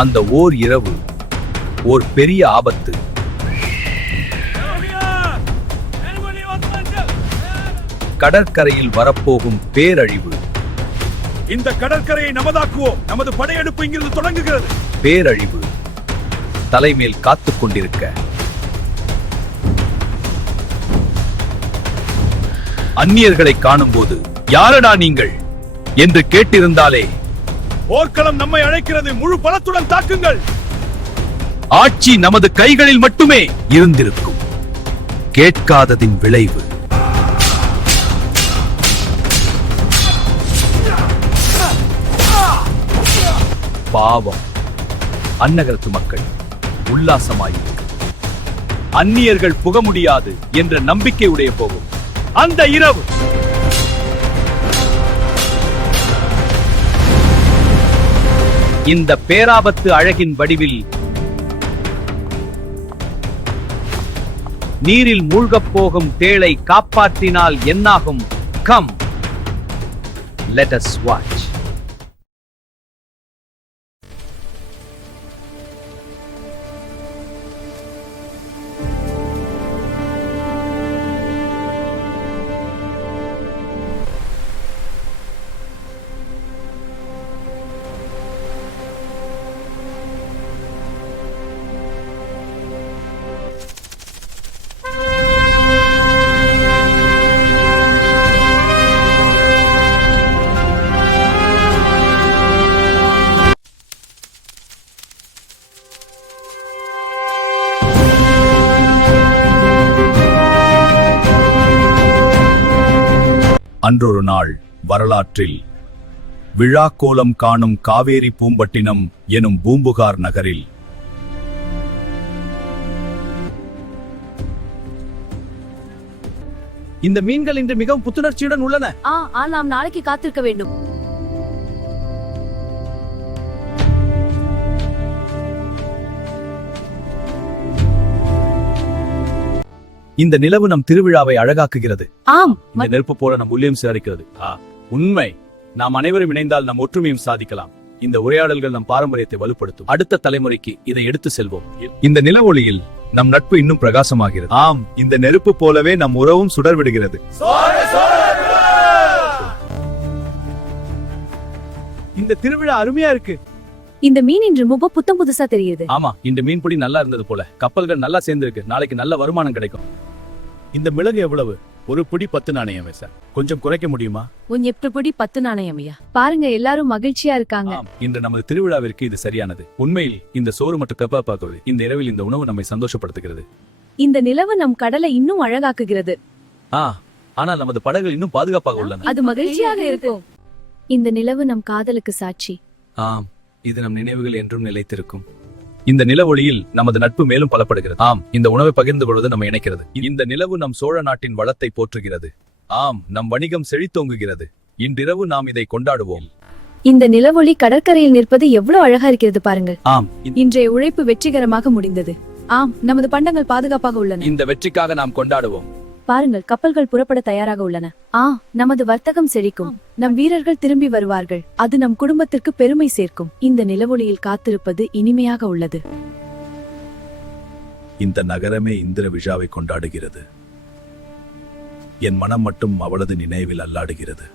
அந்த ஓர் இரவு ஓர் பெரிய ஆபத்து. கடற்கரையில் வரப்போகும் பேரழிவு. இந்த கடற்கரையை நமதாக்குவோம். நமது படையெடுப்பு இங்கிருந்து தொடங்குகிறது. பேரழிவு தலைமேல் காத்துக் கொண்டிருக்க அந்நியர்களை காணும்போது யாரடா நீங்கள் என்று கேட்டிருந்தாலே, போர்க்களம் நம்மை அழைக்கிறது, முழு பலத்துடன் தாக்குங்கள். ஆட்சி நமது கைகளில் மட்டுமே இருந்திருக்கும். கேட்காததின் விளைவு. பாவம். அந்நகரத்து மக்கள் உல்லாசமாயிருக்கு. அந்நியர்கள் புக முடியாது என்ற நம்பிக்கை உடைய போகும் அந்த இரவு. இந்த பேராபத்து அழகின் வடிவில் நீரில் மூழ்கப் போகும் தேளை காப்பாற்றினால் என்னாகும்? Come, let us watch. அன்றொரு நாள் வரலாற்றில் விழா கோலம் காணும் காவேரி பூம்பட்டினம் எனும் பூம்புகார் நகரில் இந்த மீன்கள் இன்று மிகவும் புத்துணர்ச்சியுடன் உள்ளன. நாம் நாளைக்கு காத்திருக்க வேண்டும். இந்த நிலவு நம் திருவிழாவை அழகாக்குகிறது. ஆம், இந்த நெருப்பு போல நம் உள்ளியம் சிறக்கிறது. உண்மை. நாம் அனைவரும் இணைந்தால் நம் ஒற்றுமையும் சாதிக்கலாம். இந்த உரையாடல்கள் நம் பாரம்பரியத்தை வலுப்படுத்தும். அடுத்த தலைமுறைக்கு இதை எடுத்து செல்வோம். இந்த நில ஒளியில் நம் நட்பு இன்னும் பிரகாசமாகிறது. ஆம், இந்த நெருப்பு போலவே நம் உறவும் சுடர் விடுகிறது. இந்த திருவிழா அருமையா இருக்கு. இந்த மீன் இன்று ரொம்ப புத்தம் புதுசா தெரியுது. ஆமா, இந்த மீன்பிடி நல்லா இருந்தது போல. கப்பல்கள் நல்லா சேர்ந்திருக்கு. நாளைக்கு நல்ல வருமானம் கிடைக்கும். இந்த மிளகு எவ்வளவு? ஒரு பிடி 10 நாணயம் சார். கொஞ்சம் குறைக்க முடியுமா? உன் எப்படி 10 நாணயமையா? பாருங்க, எல்லாரும் மகிழ்ச்சியா இருக்காங்க. இன்று நமது திருவிழாவிற்கு இது சரியானது. உண்மையில் இந்த சோறு மற்றும் கப்பா பார்க்கிறது. இந்த இரவில் இந்த உணவு நம்மை சந்தோஷப்படுத்துகிறது. இந்த நிலவு நம் கடலை இன்னும் அழகாக்குகிறது. ஆனால் நமது படகுகள் இன்னும் பாதுகாப்பாக உள்ளன. அது மகிழ்ச்சியாக இருக்கும். இந்த நிலவு நம் காதலுக்கு சாட்சி. ஆம், இது நம் நினைவுகள் என்றும் நிலைத்திருக்கும். இந்த நில ஒளியில் நமது நட்பு மேலும் பலப்படுகிறது. ஆம், இந்த உணவை பகிர்ந்து கொள்வது நம்மை இணைக்கிறது. இந்த நிலவு நம் சோழ நாட்டின் வளத்தை போற்றுகிறது. ஆம், நம் வணிகம் செழித்தோங்குகிறது. இன்றிரவு நாம் இதை கொண்டாடுவோம். இந்த நிலவொளி கடற்கரையில் நிற்பது எவ்வளவு அழகா இருக்கிறது பாருங்கள். ஆம், இன்றைய உழைப்பு வெற்றிகரமாக முடிந்தது. ஆம், நமது பண்டங்கள் பாதுகாப்பாக உள்ளன. இந்த வெற்றிக்காக நாம் கொண்டாடுவோம். பாருங்கள், கப்பல்கள் புறப்பட தயாராக உள்ளன. நமது வர்த்தகம் செழிக்கும். நம் வீரர்கள் திரும்பி வருவார்கள். அது நம் குடும்பத்திற்கு பெருமை சேர்க்கும். இந்த நிலவொளியில் காத்திருப்பது இனிமையாக உள்ளது. இந்த நகரமே இந்திர விழாவை கொண்டாடுகிறது. என் மனம் மட்டும் அவளது நினைவில் அல்லாடுகிறது.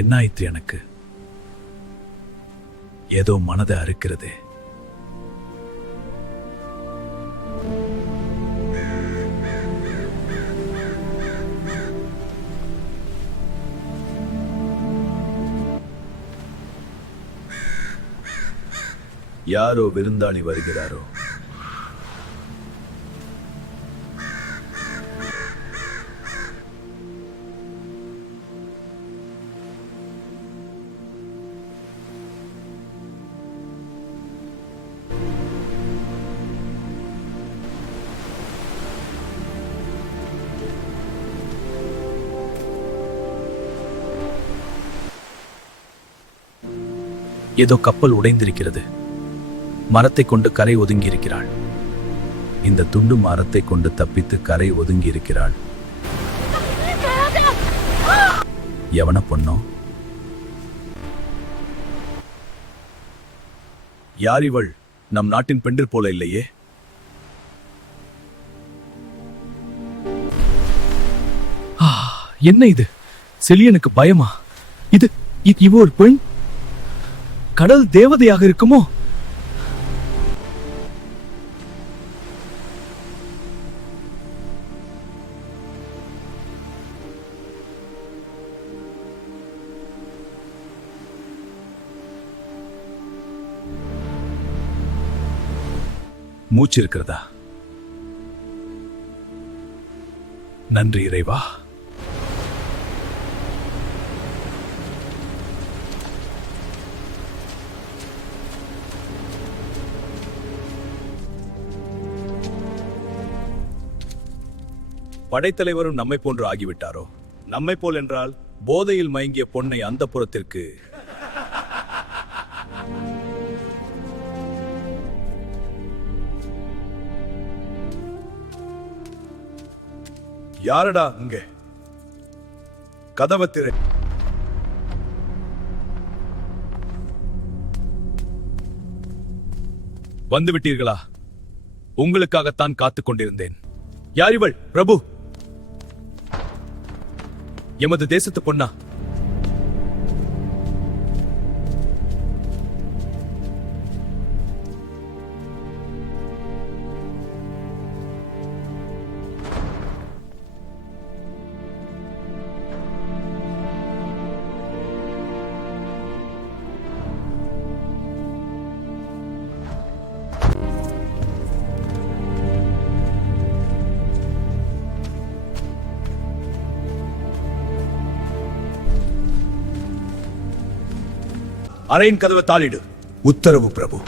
என்ன ஆயிற்று எனக்கு? ஏதோ மனதை அறுக்கிறதே. யாரோ விருந்தாளி வருகிறாரோ? ஏதோ கப்பல் உடைந்திருக்கிறது. மரத்தை கொண்டு கரை ஒதுங்கி இருக்கிறாள். இந்த துண்டு மரத்தை கொண்டு தப்பித்து கரை ஒதுங்கி இருக்கிறாள். எவன பொண்ணோ? யார் இவள்? நம் நாட்டின் பெண்டிர் போல இல்லையே. என்ன இது? செலியனுக்கு பயமா? இவ ஒரு பெண்? கடல் தேவதையாக இருக்குமோ? மூச்சு இருக்கிறதா? நன்றி இறைவா. படைத்தலைவரும் நம்மை போன்று ஆகிவிட்டாரோ? நம்மை போல் என்றால் போதையில் மயங்கிய பொன்னை அந்த புறத்திற்கு. யாரடா இங்க? கதவை திற. வந்து விட்டீர்களா? உங்களுக்காகத்தான் காத்துக் கொண்டிருந்தேன். யார் இவள்? பிரபு, எமது தேசத்து பொன்னா? அறையின் கதவை தாளிடு. உத்தரவு பிரபு.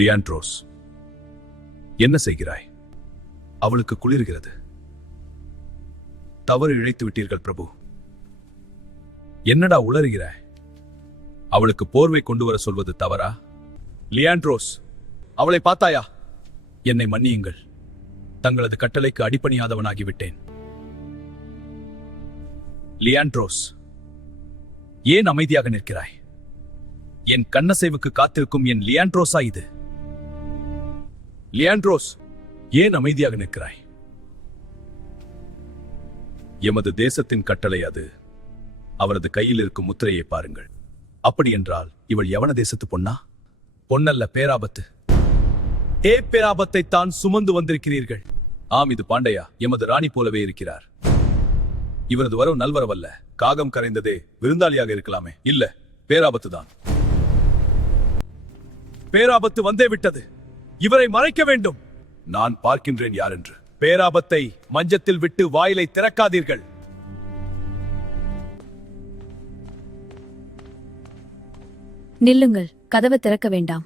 லியாண்ட்ரோஸ், என்ன செய்கிறாய்? அவளுக்கு குளிர்கிறது. தவறு இழைத்து விட்டீர்கள் பிரபு. என்னடா உளறுகிறாய்? அவளுக்கு போர்வை கொண்டு வர சொல்வது தவறா? லியாண்ட்ரோஸ், அவளை பார்த்தாயா? என்னை மன்னியுங்கள். தங்களது கட்டளைக்கு அடிபணியாதவனாகிவிட்டேன். லியாண்ட்ரோஸ், ஏன் அமைதியாக நிற்கிறாய்? என் கண்ணசைவுக்கு காத்திருக்கும் என் லியாண்ட்ரோஸா இது? லியாண்ட்ரோஸ், ஏன் அமைதியாக நிற்கிறாய்? எமது தேசத்தின் கட்டளை அது. அவரது கையில் இருக்கும் முத்திரையை பாருங்கள். அப்படி என்றால் இவள் யவன தேசத்து பொன்னா? பொன்னல்ல, பேராபத்து. பேராபத்தை தான் சுமந்து வந்திருக்கிறீர்கள். ஆம், இது பாண்டையா எமது ராணி போலவே இருக்கிறார். இவரது வரவு நல்வரவல்ல. காகம் கரைந்ததே, விருந்தாளியாக இருக்கலாமே. இல்ல, பேராபத்து தான். பேராபத்து வந்தே விட்டது. இவரை மறைக்க வேண்டும். நான் பார்க்கின்றேன் யார் என்று. பேராபத்தை மஞ்சத்தில் விட்டு வாயிலை திறக்காதீர்கள். நில்லுங்கள், கதவை திறக்க வேண்டாம்.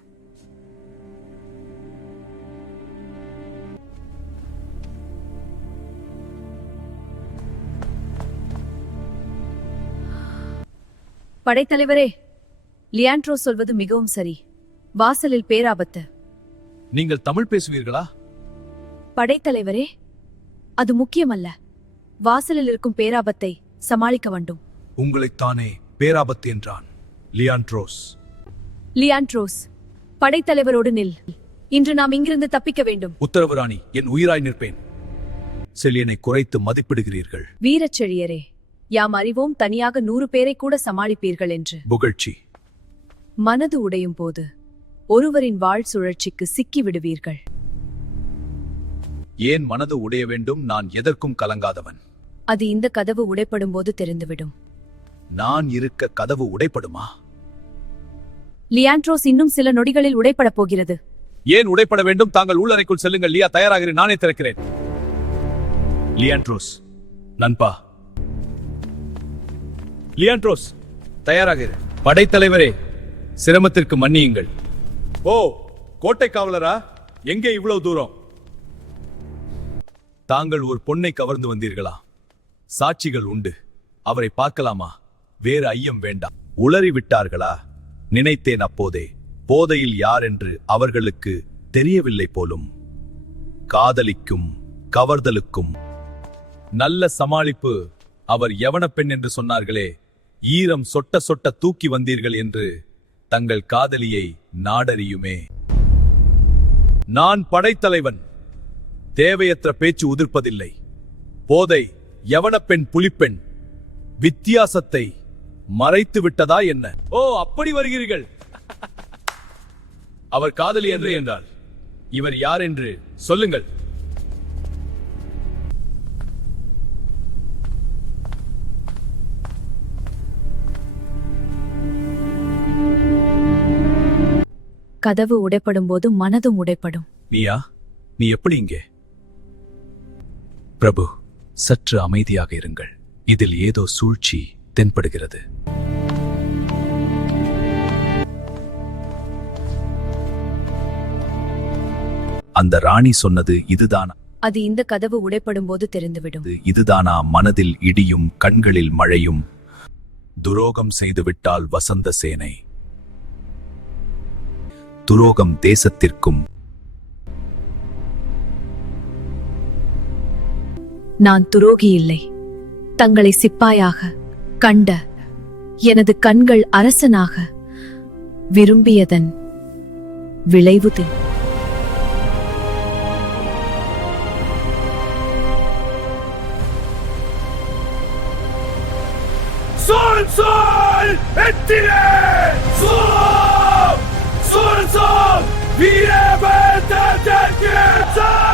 படைத்தலைவரே, லியாண்ட்ரோஸ் சொல்வது மிகவும் சரி. வாசலில் பேராபத்து. நீங்கள் தமிழ் பேசுவீர்களா? படைத்தலைவரே, அது முக்கியமல்ல. வாசலில் இருக்கும் பேராபத்தை சமாளிக்க வேண்டும். உங்களைத்தானே பேராபத்து என்றான் லியாண்ட்ரோஸ். லியாண்ட்ரோஸ், படைத்தலைவரோடு நில். இன்று நாம் இங்கிருந்து தப்பிக்க வேண்டும். உத்தரவு ராணி, என் உயிராய் நிற்பேன். செலியனை குறைத்து மதிப்பிடுகிறீர்கள். வீரச்செழியரே, யாம் அறிவோம் தனியாக 100 பேரை கூட சமாளிப்பீர்கள் என்று. புகழ்ச்சி. மனது உடையும் போது ஒருவரின் வாழ் சுழற்சிக்கு சிக்கி விடுவீர்கள். ஏன் மனது உடைய வேண்டும்? நான் எதற்கும் கலங்காதவன். அது இந்த கதவு உடைப்படும் போது தெரிந்துவிடும். நான் இருக்க கதவு உடைப்படுமா? லியாண்ட்ரோஸ் இன்னும் சில நொடிகளில் உடைப்படப் போகிறது. ஏன் உடைப்பட வேண்டும்? தாங்கள் உள்ளறைக்குள் செல்லுங்கள். லியா தயாராகிறேன். நானே திறக்கிறேன். லியாண்ட்ரோஸ், நண்பா. லியாண்ட்ரோஸ், தயாராகிறேன். படைத்தலைவரே, சிரமத்திற்கு மன்னியுங்கள். ஓ, கோட்டை காவலரா, எங்கே இவ்வளவு தூரம்? தாங்கள் ஒரு பொன்னை கவர்ந்து வந்தீர்களா? சாட்சிகள் உண்டு. அவரை பார்க்கலாமா? வேறு ஐயம் வேண்டாம். உளறி விட்டார்களா? நினைத்தேன் அப்போதே. போதையில் யார் என்று அவர்களுக்கு தெரியவில்லை போலும். காதலிக்கும் கவர்தலுக்கும் நல்ல சமாளிப்பு. அவர் யவன பெண் என்று சொன்னார்களே, ஈரம் சொட்ட சொட்ட தூக்கி வந்தீர்கள் என்று தங்கள் காதலியை நாடறியுமே. நான் படைத்தலைவன். தேவையற்ற பேச்சு உதிர்ப்பதில்லை. போதை, யவன பெண், புலிப்பெண், வித்தியாசத்தை மறைத்து விட்டதா என்ன? ஓ, அப்படி வருகிறீர்கள். அவர் காதலி என்று என்றார். இவர் யார் என்று சொல்லுங்கள். கதவு உடைப்படும் போது மனதும் உடைப்படும். நீயா? நீ எப்படி இங்கே? பிரபு, சற்று அமைதியாக இருங்கள். இதில் ஏதோ சூழ்ச்சி தென்படுகிறது. அந்த ராணி சொன்னது இதுதானா? அது இந்த கதவு உடைப்படும் போது தெரிந்துவிடும். இதுதானா? மனதில் இடியும் கண்களில் மழையும். துரோகம் செய்துவிட்டால் வசந்த சேனை. துரோகம் தேசத்திற்கும். நான் துரோகி இல்லை. தங்களை சிப்பாயாக கண்ட எனது கண்கள் அரசனாக விரும்பியதன் விளைவுது. Sol, ettire! Sol! Sol! Vire bete teke! Sol!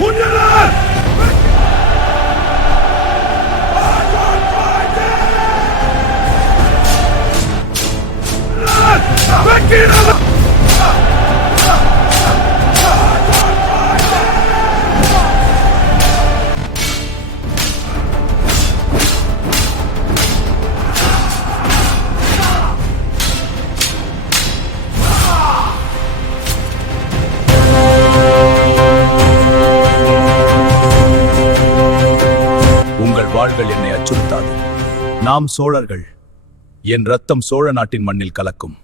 Munyalar! Bekir! வாழ்கள் என்னை அச்சுறுத்தாது. நாம் சோழர்கள். என் ரத்தம் சோழ நாட்டின் மண்ணில் கலக்கும்.